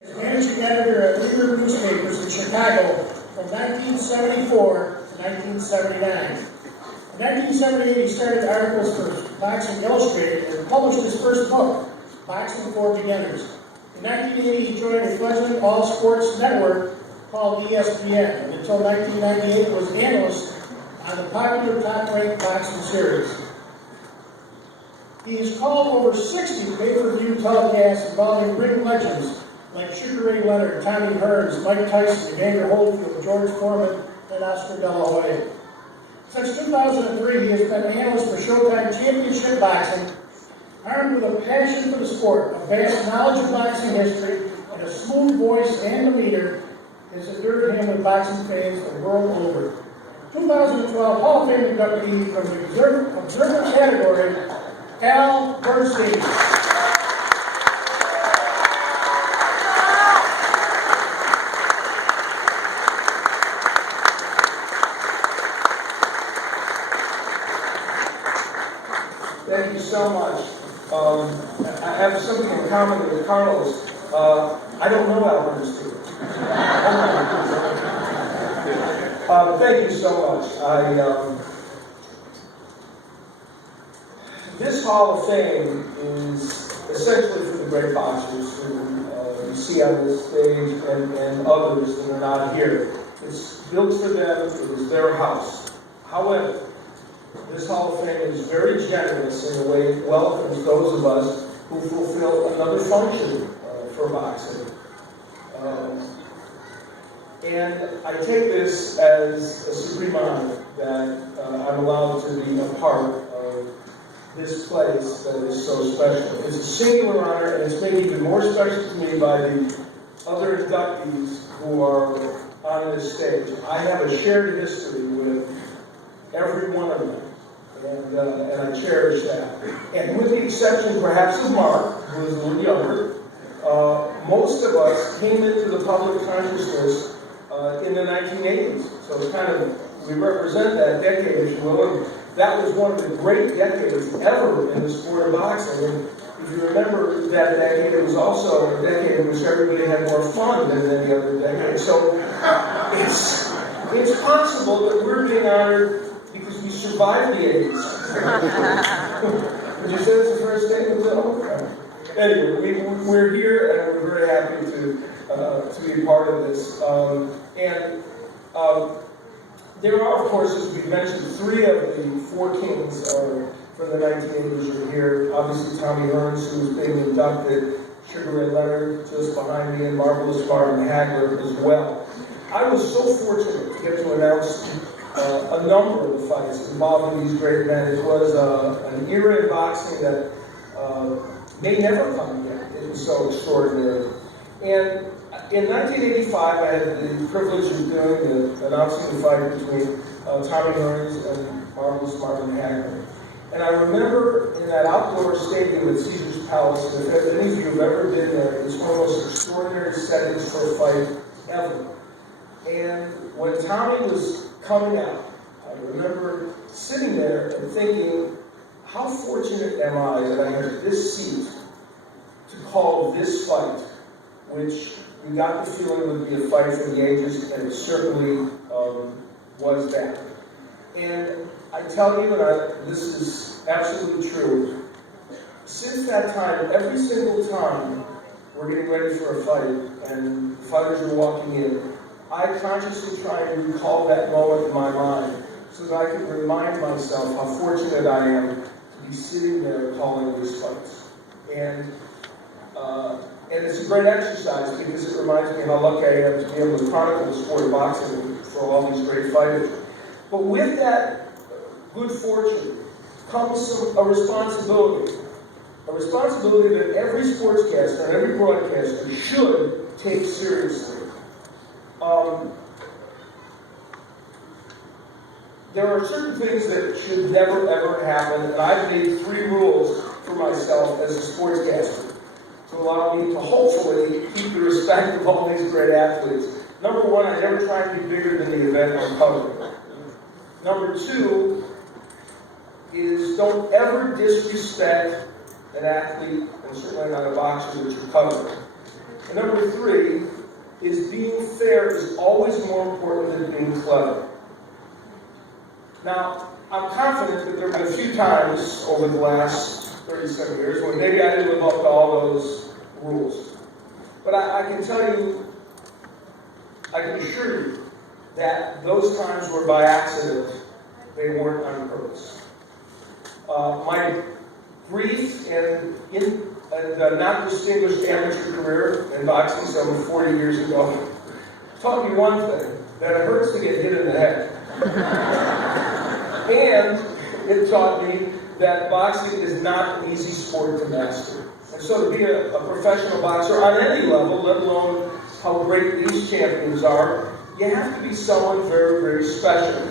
As managing editor at Leader newspapers in Chicago from 1974 to 1979. In 1978, he started articles for Boxing Illustrated and published his first book, Boxing for Beginners. In 1980, he joined a fledgling all-sports network called ESPN, and until 1998 was analyst on the popular top-ranked boxing series. He has called over 60 pay-per-view telecasts involving ring legends like Sugar Ray Leonard, Tommy Hearns, Mike Tyson, Evander Holyfield, George Foreman, and Oscar De La Hoya. Since 2003, he has been an analyst for Showtime Championship Boxing, armed with a passion for the sport, a vast knowledge of boxing history, and a smooth voice and demeanor has endured him with boxing fans the world over. 2012 Hall of Fame inductee from the observer category, Bernstein. Thank you so much. I have something in common with Carlos. I don't know Al Bernstein. Thank you so much. This Hall of Fame is essentially for the great boxers who you see on this stage and others that are not here. It's built for them. It is their house. However, this Hall of Fame is very generous in the way it welcomes those of us who fulfill another function for boxing. And I take this as a supreme honor that I'm allowed to be a part of this place that is so special. It's a singular honor, and it's made even more special to me by the other inductees who are on this stage. I have a shared history with every one of them. And I cherish that. And with the exception, perhaps, of Mark, who is a little younger, most of us came into the public consciousness in the 1980s. So it's kind of, we represent that decade, if you will. And that was one of the great decades ever in the sport of boxing. And if you remember that decade, it was also a decade in which everybody had more fun than any other decade. So it's possible that we're being honored because we survived the 80s. Would you say it's the first statement, though? Anyway, we're here and we're very happy to be a part of this. There are, of course, as we mentioned, 3 of the 4 kings from the 1980s are here. Obviously, Tommy Hearns, who's being inducted, Sugar Ray Leonard just behind me, and Marvelous Marvin Hagler as well. I was so fortunate to get to announce a number of the fights involving these great men. It was an era in boxing that may never come again. It was so extraordinary. And in 1985, I had the privilege of announcing the fight between Tommy Hearns and Marvelous Marvin Hagler. And I remember in that outdoor stadium at Caesar's Palace, and if any of you have ever been there, it's one of the most extraordinary settings for a fight ever. And when Tommy was coming out, I remember sitting there and thinking, how fortunate am I that I have this seat to call this fight, which we got the feeling would be a fight for the ages, and it certainly was that. And I tell you, and this is absolutely true, since that time, every single time we're getting ready for a fight and fighters are walking in, I consciously try and recall that moment in my mind so that I can remind myself how fortunate I am to be sitting there calling these fights. And it's a great exercise because it reminds me how lucky I am to be able to chronicle the sport of boxing for all these great fighters. But with that good fortune comes a responsibility. A responsibility that every sportscaster and every broadcaster should take seriously. There are certain things that should never ever happen, and I've made 3 rules for myself as a sportscaster to allow me to hopefully keep the respect of all these great athletes. Number 1, I never try to be bigger than the event I'm covering. Number 2 is don't ever disrespect an athlete, and certainly not a boxer that you're covering. And number 3 is being fair is always more important than being clever. Now, I'm confident that there have been a few times over the last 37 years when maybe I didn't live up to all those rules. But I can tell you, I can assure you, that those times were by accident, they weren't on purpose. My brief and not distinguished amateur career in boxing some 40 years ago taught me one thing, that it hurts to get hit in the head. And it taught me that boxing is not an easy sport to master. And so to be a professional boxer on any level, let alone how great these champions are, you have to be someone very, very special.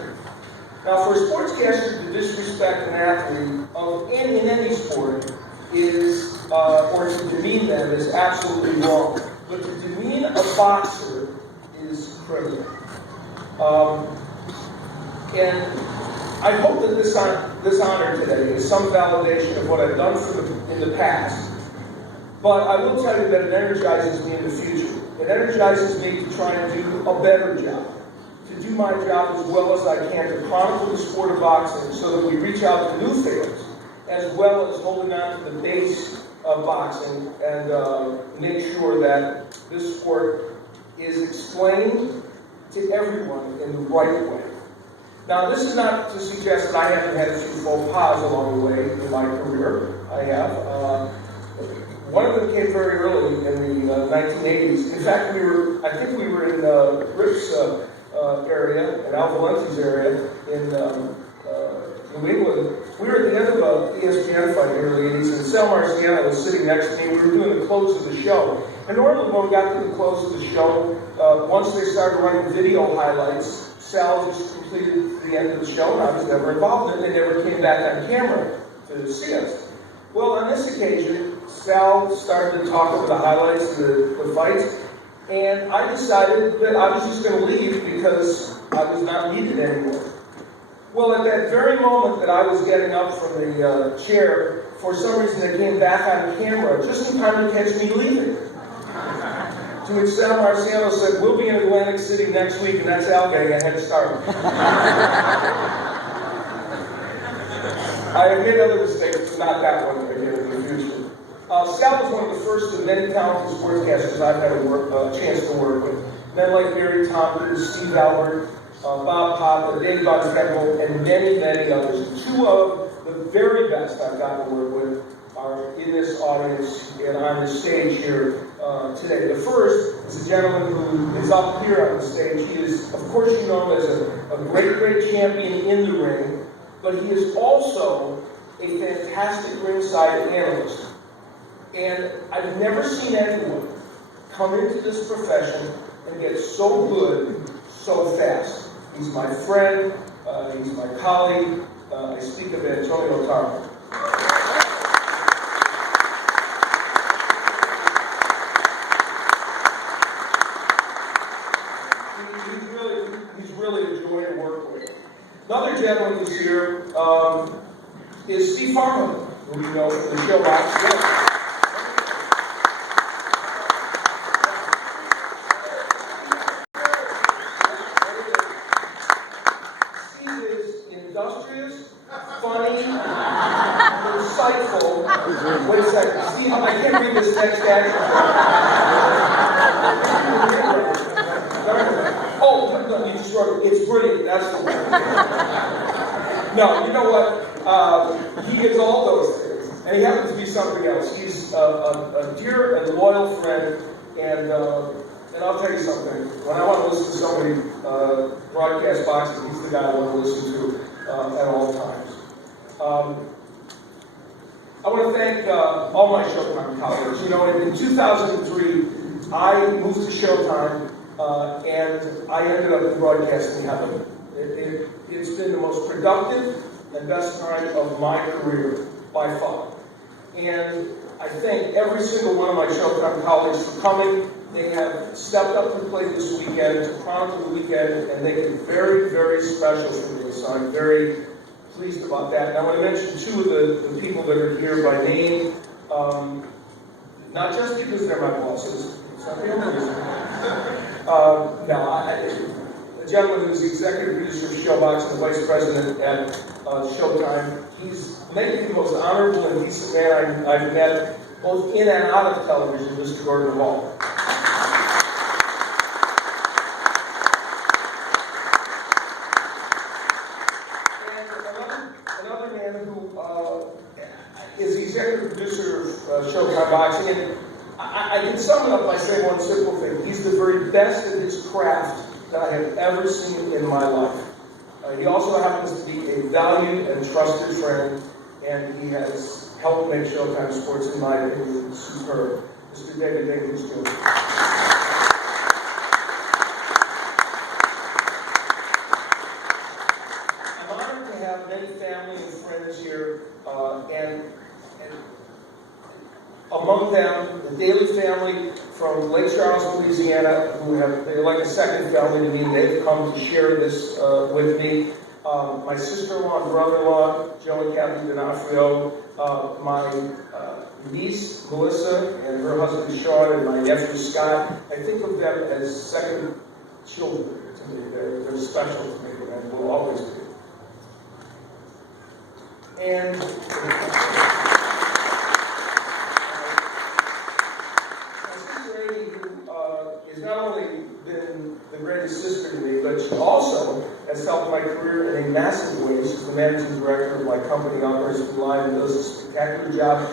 Now, for a sportscaster to disrespect an athlete in any sport is, or to demean them is absolutely wrong. But to demean a boxer is criminal. And I hope that this honor today is some validation of what I've done in the past. But I will tell you that it energizes me in the future. It energizes me to try and do a better job, to do my job as well as I can, to chronicle the sport of boxing so that we reach out to new fans, as well as holding on to the base of boxing and make sure that this sport is explained to everyone in the right way. Now, this is not to suggest that I haven't had a few faux pas along the way in my career. I have. One of them came very early in the 1980s. In fact, I think we were in Rick's area, in Al Valenti's area, in New England. We were at the end of an ESPN fight in the early 80s, and Sal Marciano was sitting next to me. We were doing the close of the show. And normally when we got to the close of the show, once they started running video highlights, Sal just completed the end of the show, and I was never involved in it. They never came back on camera to see us. Well, on this occasion, Sal started to talk over the highlights of the fights, and I decided that I was just going to leave because I was not needed anymore. Well, at that very moment that I was getting up from the chair, for some reason they came back on camera, just in time to catch me leaving. To which Sal Marciano said, "We'll be in Atlantic City next week, and that's Al getting a head start." I have made other mistakes, but not that one again in the future. Sal was one of the first of many talented sportscasters I've had a chance to work with. Men like Barry Tompkins, Steve Albert, Bob Papa, Dave Von Keppel, and many, many others. Two of the very best I've gotten to work with are in this audience and on the stage here today. The first is a gentleman who is up here on the stage. He is, of course, you know him as a great, great champion in the ring, but he is also a fantastic ringside analyst. And I've never seen anyone come into this profession and get so good so fast. He's my friend, he's my colleague. I speak of Antonio Tarver. He's really a joy to work with. Another gentleman who's here is Steve Farman, who you know from the show box. Funny, insightful. Wait a second, Steve, I can't read this next action. Oh, no, you just wrote it. It's brilliant. That's the one. No, you know what? He gets all those things, and he happens to be something else. He's a dear and loyal friend, and I'll tell you something. When I want to listen to somebody broadcast boxing, he's the guy I want to listen to at all times. I want to thank all my Showtime colleagues. You know, in 2003, I moved to Showtime, and I ended up in broadcasting heaven. It's been the most productive and best time of my career, by far. And I thank every single one of my Showtime colleagues for coming. They have stepped up to the plate this weekend, to chronicle the weekend, and they get very, very special for me. So I'm very pleased about that. And I want to mention two of the people that are here by name, not just because they're my bosses. It's The gentleman who's the executive producer of Showbox and the vice president at Showtime, he's maybe the most honorable and decent man I've met, both in and out of television, Mr. Gordon Hall. And another man who is the executive producer of Showtime Boxing, and I can sum it up by saying one simple thing. He's the very best at his craft that I have ever seen in my life. He also happens to be a valued and trusted friend, and he has helped make Showtime Sports, in my opinion, superb. Mr. David Jenkins, Jr. I'm honored to have many family and friends here, and among them, the Daly family from Lake Charles, Louisiana, they're like a second family to me. They've come to share this with me. My sister-in-law and brother-in-law, Joe and Kathy D'Onofrio, my niece, Melissa, and her husband, Sean, and my nephew, Scott. I think of them as second children to me. They're special to me, and will always be. And has not only been the greatest sister to me, but she also has helped my career in a massive way. She's the managing director of my company, Operation Live, and does a spectacular job.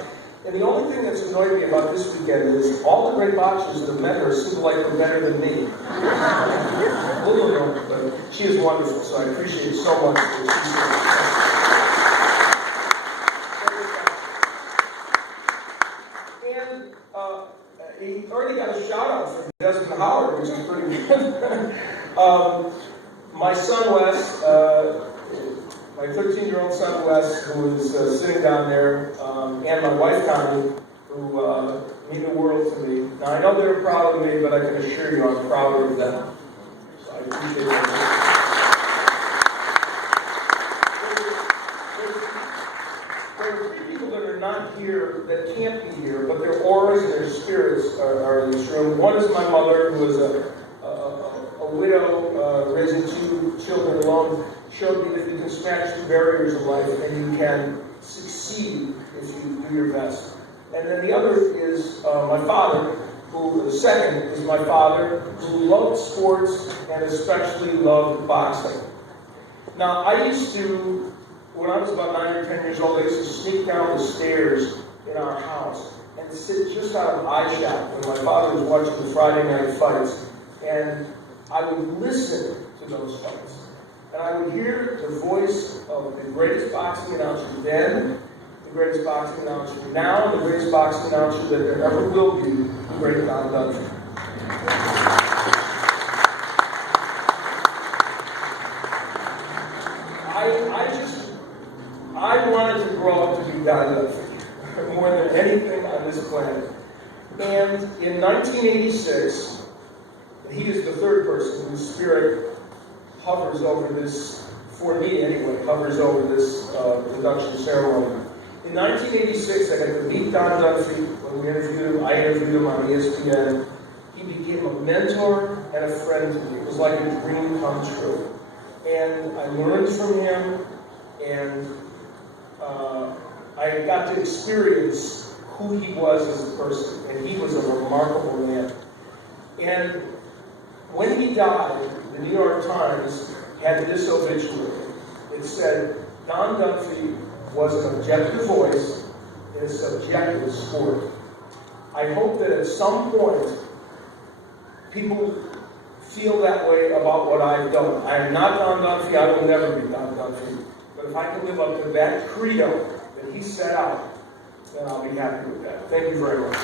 And the only thing that's annoyed me about this weekend is all the great boxers that have met her seem like they're better than me. A little annoying, but she is wonderful, so I appreciate it so much. He already got a shout out from Desmond Howard, which is pretty good. My son Wes, my 13-year-old son Wes, who is sitting down there, and my wife Connie, who mean the world to me. Now I know they're proud of me, but I can assure you I'm prouder of them. So I appreciate that. Not here, that can't be here, but their auras and their spirits are in this room. One is my mother, who is a widow, raising 2 children alone, showed me that you can smash the barriers of life and you can succeed if you do your best. And then the other is my father, who, the second is my father, who loved sports and especially loved boxing. Now, I used to, when I was about 9 or 10 years old, I used to sneak down the stairs in our house and sit just out of eye shot when my father was watching the Friday night fights, and I would listen to those fights. And I would hear the voice of the greatest boxing announcer then, the greatest boxing announcer now, and the greatest boxing announcer that there ever will be, the great Don Dunphy. I wanted to grow up to be Don Dunphy more than anything on this planet. And in 1986, he is the third person whose spirit hovers over this, for me anyway, hovers over this induction ceremony. In 1986, I got to meet Don Dunphy when we interviewed him. I interviewed him on ESPN. He became a mentor and a friend to me. It was like a dream come true. And I learned from him, and I got to experience who he was as a person, and he was a remarkable man. And when he died, the New York Times had this obituary. It said, Don Dunphy was an objective voice in a subjective sport. I hope that at some point, people feel that way about what I've done. I am not Don Dunphy, I will never be Don Dunphy. But if I can live up to that credo that he set out, then I'll be happy with that. Thank you very much.